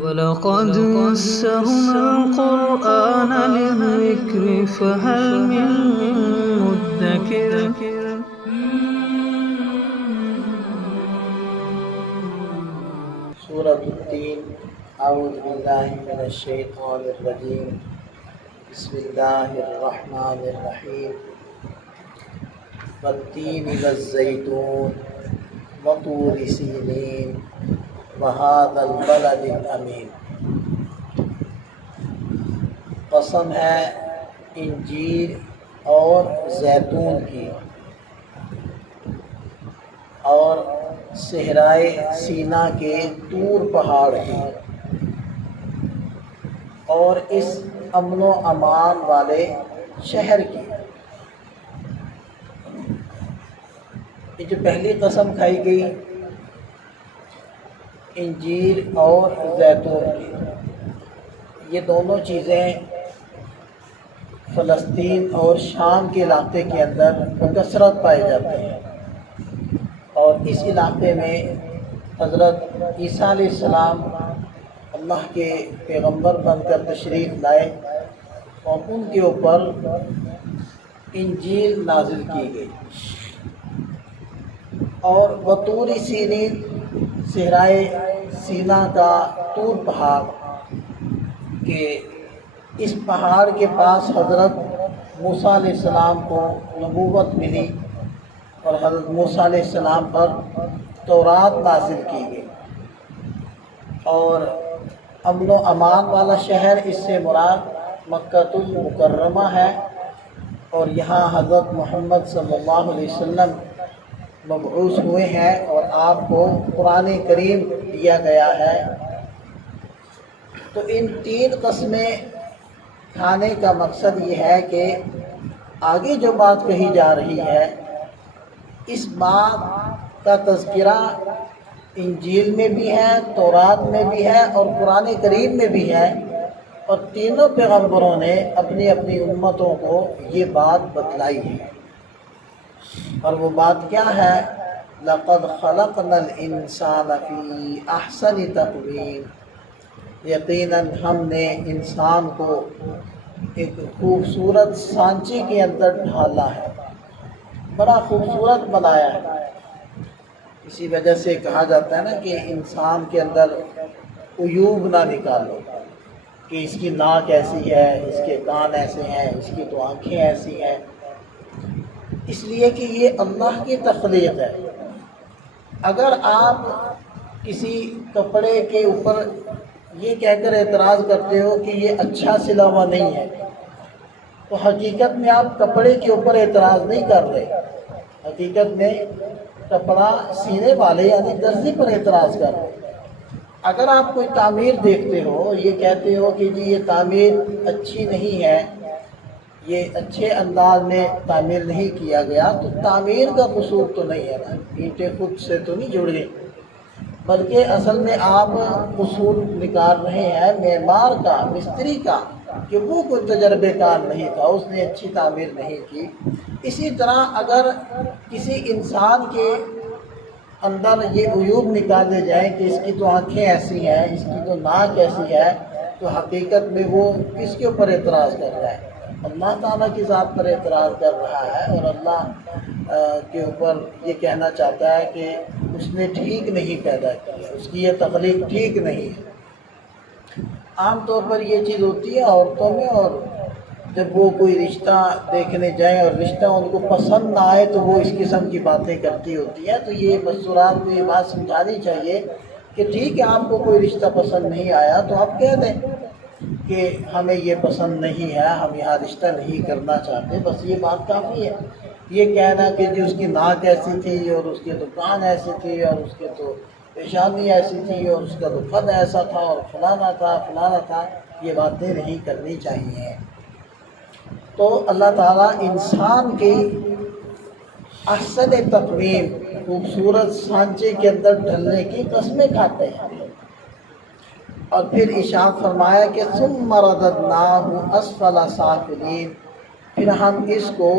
وَلَقَدْ يَسَّرْنَا الْقُرْآنَ لِلذِّكْرِ فَهَلْ مِن مُّدَّكِرٍ سورة التین اعوذ باللہ من الشیطان الرجیم بسم اللہ الرحمن الرحیم والتین والزیتون وطور سینین وہذا البلد الامین۔ قسم ہے انجیر اور زیتون کی اور صحرائے سینا کے طور پہاڑ کی اور اس امن و امان والے شہر کی۔ یہ جو پہلی قسم کھائی گئی انجیر اور زیتون کی، یہ دونوں چیزیں فلسطین اور شام کے علاقے کے اندر بکثرت پائے جاتے ہیں، اور اس علاقے میں حضرت عیسیٰ علیہ السلام اللہ کے پیغمبر بن کر تشریف لائے اور ان کے اوپر انجیل نازل کی گئی۔ اور وطور سینین صحرائے سینا کا طور پہاڑ کہ اس پہاڑ کے پاس حضرت موسیٰ علیہ السلام کو نبوت ملی اور حضرت موسیٰ علیہ السلام پر تورات نازل کی گئی۔ اور امن و امان والا شہر اس سے مراد مکہ المکرمہ ہے، اور یہاں حضرت محمد صلی اللہ علیہ وسلم مبعوث ہوئے ہیں اور آپ کو قرآن کریم دیا گیا ہے۔ تو ان تین قسمیں کھانے کا مقصد یہ ہے کہ آگے جو بات کہی جا رہی ہے اس بات کا تذکرہ انجیل میں بھی ہے، تورات میں بھی ہے اور قرآن کریم میں بھی ہے، اور تینوں پیغمبروں نے اپنی اپنی امتوں کو یہ بات بتلائی ہے۔ اور وہ بات کیا ہے؟ لَقَدْ خَلَقْنَا الْإِنسَانَ فِي أَحْسَنِ تَقْوِيمٍ، یقیناً ہم نے انسان کو ایک خوبصورت سانچے کے اندر ڈھالا ہے، بڑا خوبصورت بنایا ہے۔ اسی وجہ سے کہا جاتا ہے نا کہ انسان کے اندر عیوب نہ نکالو، کہ اس کی ناک ایسی ہے، اس کے کان ایسے ہیں، اس کی تو آنکھیں ایسی ہیں، اس لیے کہ یہ اللہ کی تخلیق ہے۔ اگر آپ کسی کپڑے کے اوپر یہ کہہ کر اعتراض کرتے ہو کہ یہ اچھا سلا ہوا نہیں ہے، تو حقیقت میں آپ کپڑے کے اوپر اعتراض نہیں کر رہے، حقیقت میں کپڑا سینے والے یعنی درزی پر اعتراض کر رہے۔ اگر آپ کوئی تعمیر دیکھتے ہو، یہ کہتے ہو کہ جی یہ تعمیر اچھی نہیں ہے، یہ اچھے انداز میں تعمیر نہیں کیا گیا، تو تعمیر کا قصور تو نہیں ہے نا، اینٹیں خود سے تو نہیں جڑ گئی، بلکہ اصل میں آپ قصور نکال رہے ہیں معمار کا، مستری کا، کہ وہ کوئی تجربے کار نہیں تھا، اس نے اچھی تعمیر نہیں کی۔ اسی طرح اگر کسی انسان کے اندر یہ عیوب نکالے جائیں کہ اس کی تو آنکھیں ایسی ہیں، اس کی تو ناک ایسی ہے، تو حقیقت میں وہ کس کے اوپر اعتراض کر رہا ہے؟ اللہ تعالیٰ کی ذات پر اعتراض کر رہا ہے، اور اللہ کے اوپر یہ کہنا چاہتا ہے کہ اس نے ٹھیک نہیں پیدا کیا، اس کی یہ تخلیق ٹھیک نہیں ہے۔ عام طور پر یہ چیز ہوتی ہے عورتوں میں، اور جب وہ کوئی رشتہ دیکھنے جائیں اور رشتہ ان کو پسند نہ آئے تو وہ اس قسم کی باتیں کرتی ہوتی ہیں۔ تو یہ مستورات کو یہ بات سمجھانی چاہیے کہ ٹھیک ہے آپ کو کوئی رشتہ پسند نہیں آیا تو آپ کہہ دیں کہ ہمیں یہ پسند نہیں ہے، ہم یہاں رشتہ نہیں کرنا چاہتے، بس یہ بات کافی ہے۔ یہ کہنا کہ جی اس کی ناک ایسی تھی اور اس کے تو کان ایسی تھی اور اس کے تو پیشانی ایسی تھی اور اس کا تو قد ایسا تھا اور فلانا تھا فلانا تھا، یہ باتیں نہیں کرنی چاہیے۔ تو اللہ تعالیٰ انسان کی احسن تقویم، خوبصورت سانچے کے اندر ڈھلنے کی قسمیں کھاتے ہیں، اور پھر ارشاد فرمایا کہ ثم رددناہ اسفل سافلین، پھر ہم اس کو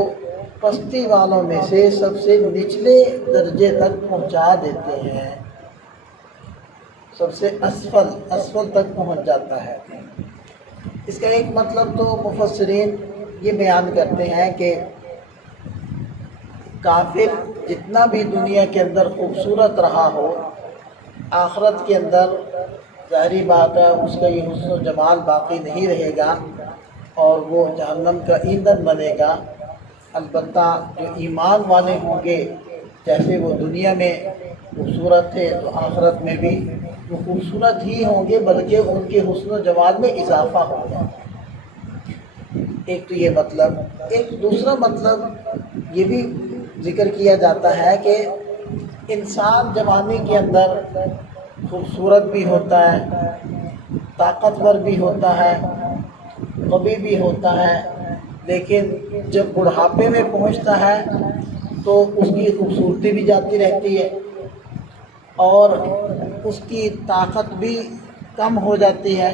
پستی والوں میں سے سب سے نچلے درجے تک پہنچا دیتے ہیں۔ سب سے اسفل تک پہنچ جاتا ہے۔ اس کا ایک مطلب تو مفسرین یہ بیان کرتے ہیں کہ کافر جتنا بھی دنیا کے اندر خوبصورت رہا ہو، آخرت کے اندر ظاہری بات ہے اس کا یہ حسن و جمال باقی نہیں رہے گا اور وہ جہنم کا ایندھن بنے گا۔ البتہ جو ایمان والے ہوں گے، جیسے وہ دنیا میں خوبصورت تھے تو آخرت میں بھی وہ خوبصورت ہی ہوں گے، بلکہ ان کے حسن و جمال میں اضافہ ہوگا۔ ایک تو یہ مطلب، ایک دوسرا مطلب یہ بھی ذکر کیا جاتا ہے کہ انسان جوانی کے اندر خوبصورت بھی ہوتا ہے، طاقتور بھی ہوتا ہے، قوی بھی ہوتا ہے، لیکن جب بڑھاپے میں پہنچتا ہے تو اس کی خوبصورتی بھی جاتی رہتی ہے اور اس کی طاقت بھی کم ہو جاتی ہے۔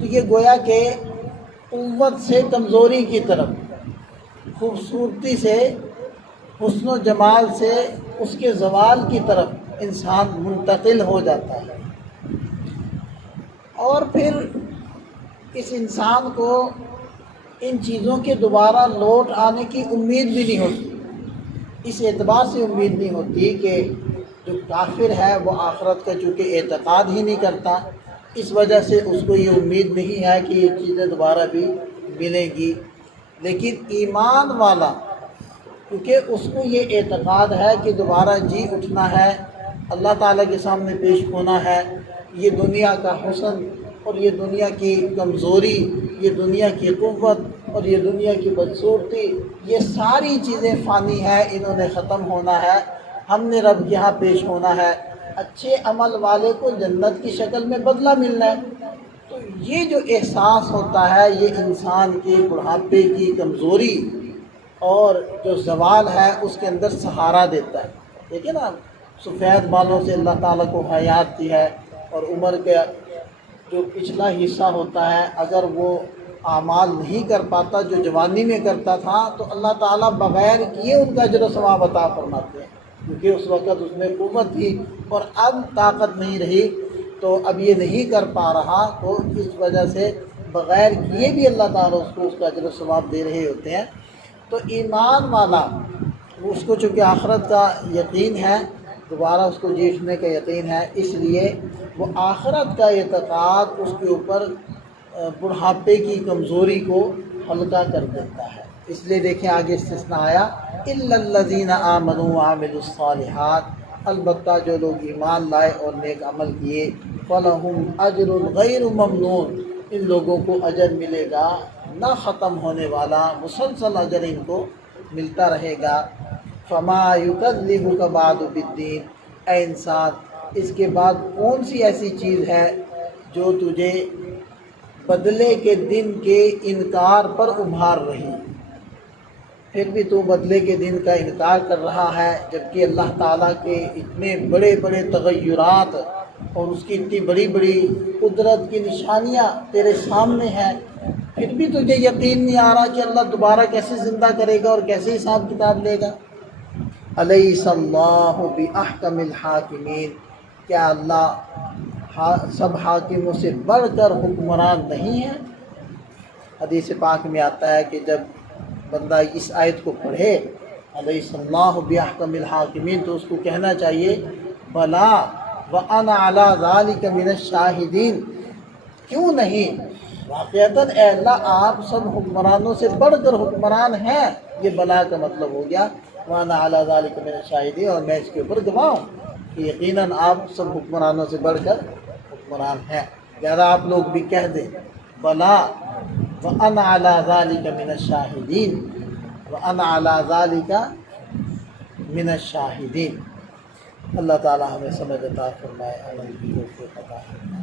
تو یہ گویا کہ قوت سے کمزوری کی طرف، خوبصورتی سے حسن و جمال سے اس کے زوال کی طرف انسان منتقل ہو جاتا ہے، اور پھر اس انسان کو ان چیزوں کے دوبارہ لوٹ آنے کی امید بھی نہیں ہوتی۔ اس اعتبار سے امید نہیں ہوتی کہ جو کافر ہے وہ آخرت کا چونکہ اعتقاد ہی نہیں کرتا، اس وجہ سے اس کو یہ امید نہیں ہے کہ یہ چیزیں دوبارہ بھی ملیں گی۔ لیکن ایمان والا، کیونکہ اس کو یہ اعتقاد ہے کہ دوبارہ جی اٹھنا ہے، اللہ تعالیٰ کے سامنے پیش ہونا ہے، یہ دنیا کا حسن اور یہ دنیا کی کمزوری، یہ دنیا کی قوت اور یہ دنیا کی بدصورتی، یہ ساری چیزیں فانی ہیں، انہوں نے ختم ہونا ہے، ہم نے رب کے ہاں پیش ہونا ہے، اچھے عمل والے کو جنت کی شکل میں بدلہ ملنا ہے۔ تو یہ جو احساس ہوتا ہے یہ انسان کے بڑھاپے کی کمزوری اور جو زوال ہے اس کے اندر سہارا دیتا ہے۔ دیکھیں نا، سفید بالوں سے اللہ تعالیٰ کو حیات دی ہے، اور عمر کا جو پچھلا حصہ ہوتا ہے اگر وہ اعمال نہیں کر پاتا جو جوانی میں کرتا تھا تو اللہ تعالیٰ بغیر کیے ان کا اجر و ثواب عطا فرماتے ہیں، کیونکہ اس وقت اس میں قوت تھی اور اب طاقت نہیں رہی تو اب یہ نہیں کر پا رہا، تو اس وجہ سے بغیر کیے بھی اللہ تعالیٰ اس کو اس کا اجر و ثواب دے رہے ہوتے ہیں۔ تو ایمان والا اس کو چونکہ آخرت کا یقین ہے، دوبارہ اس کو جی اٹھنے کا یقین ہے، اس لیے وہ آخرت کا اعتقاد اس کے اوپر بڑھاپے کی کمزوری کو ہلکا کر دیتا ہے۔ اس لیے دیکھیں آگے استثناء آیا، الا الذین آمنوا وعملوا الصالحات، البتہ جو لوگ ایمان لائے اور نیک عمل کیے، فلہم اجر غیر ممنون، ان لوگوں کو اجر ملے گا نہ ختم ہونے والا، مسلسل اجر ان کو ملتا رہے گا۔ فما یکذبک بعد بالدین، اے انسان اس کے بعد کون سی ایسی چیز ہے جو تجھے بدلے کے دن کے انکار پر ابھار رہی؟ پھر بھی تو بدلے کے دن کا انکار کر رہا ہے، جبکہ اللہ تعالیٰ کے اتنے بڑے بڑے تغیرات اور اس کی اتنی بڑی بڑی قدرت کی نشانیاں تیرے سامنے ہیں، پھر بھی تجھے یقین نہیں آ رہا کہ اللہ دوبارہ کیسے زندہ کرے گا اور کیسے حساب کتاب لے گا۔ الیس اللہ باحکم الحاکمین، کیا اللہ سب حاکموں سے بڑھ کر حکمران نہیں ہے؟ حدیث پاک میں آتا ہے کہ جب بندہ اس آیت کو پڑھے الیس اللہ باحکم الحاکمین تو اس کو کہنا چاہیے بلا وانا علی ذلک من الشاہدین، کیوں نہیں، واقعتاً اے اللہ آپ سب حکمرانوں سے بڑھ کر حکمران ہیں۔ یہ بلا کا مطلب ہو گیا وانا علی ذلک من الشاہدین، اور میں اس کے اوپر گواہ ہوں کہ یقیناً آپ سب حکمرانوں سے بڑھ کر حکمران ہیں۔ لہذا آپ لوگ بھی کہہ دیں بلا وانا علی ذلک من الشاہدین، وانا علی ذلک من الشاہدین۔ اللہ تعالی ہمیں سمجھ عطا فرمائے، عمل کی توفیق عطا فرمائے۔